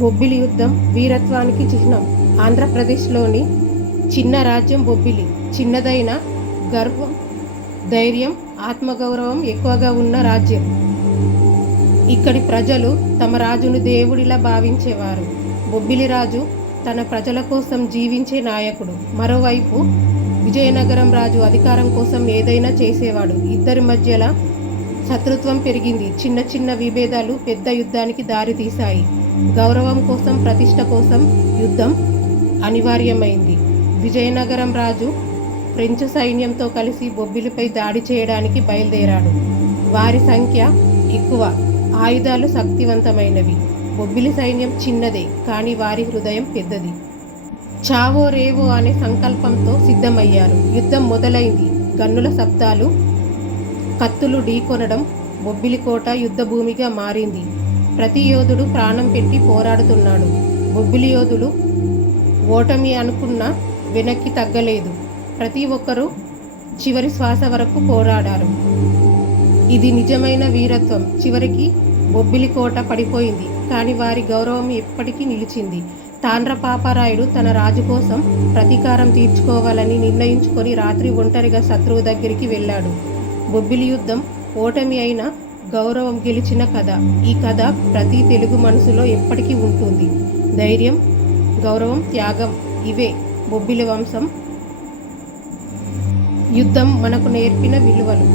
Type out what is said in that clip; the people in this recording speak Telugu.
బొబ్బిలి యుద్ధం వీరత్వానికి చిహ్నం. ఆంధ్రప్రదేశ్లోని చిన్న రాజ్యం బొబ్బిలి. చిన్నదైన గర్వం, ధైర్యం, ఆత్మగౌరవం ఎక్కువగా ఉన్న రాజ్యం. ఇక్కడి ప్రజలు తమ రాజును దేవుడిలా భావించేవారు. బొబ్బిలి రాజు తన ప్రజల కోసం జీవించే నాయకుడు. మరోవైపు విజయనగరం రాజు అధికారం కోసం ఏదైనా చేసేవాడు. ఇద్దరి మధ్యల శత్రుత్వం పెరిగింది. చిన్న చిన్న విభేదాలు పెద్ద యుద్ధానికి దారితీశాయి. గౌరవం కోసం, ప్రతిష్ట కోసం యుద్ధం అనివార్యమైంది. విజయనగరం రాజు ఫ్రెంచ్ సైన్యంతో కలిసి బొబ్బిలిపై దాడి చేయడానికి బయలుదేరాడు. వారి సంఖ్య ఎక్కువ, ఆయుధాలు శక్తివంతమైనవి. బొబ్బిలి సైన్యం చిన్నదే, కానీ వారి హృదయం పెద్దది. చావో రేవో అనే సంకల్పంతో సిద్ధమయ్యారు. యుద్ధం మొదలైంది. గన్నుల శబ్దాలు, కత్తులు ఢీకొనడం. బొబ్బిలి కోట యుద్ధభూమిగా మారింది. ప్రతి యోధుడు ప్రాణం పెట్టి పోరాడుతున్నాడు. బొబ్బిలి యోధులు ఓటమి అనుకున్నా వెనక్కి తగ్గలేదు. ప్రతి ఒక్కరూ చివరి శ్వాస వరకు పోరాడారు. ఇది నిజమైన వీరత్వం. చివరికి బొబ్బిలి కోట పడిపోయింది, కానీ వారి గౌరవం ఎప్పటికీ నిలిచింది. తాండ్రపాపారాయుడు తన రాజు కోసం ప్రతీకారం తీర్చుకోవాలని నిర్ణయించుకొని రాత్రి ఒంటరిగా శత్రువు దగ్గరికి వెళ్ళాడు. బొబ్బిలి యుద్ధం ఓటమి అయిన గౌరవం గెలిచిన కథ. ఈ కథ ప్రతి తెలుగు మనసులో ఎప్పటికీ ఉంటుంది. ధైర్యం, గౌరవం, త్యాగం, ఇవే బొబ్బిలి వంశం యుద్ధం మనకు నేర్పిన విలువలు.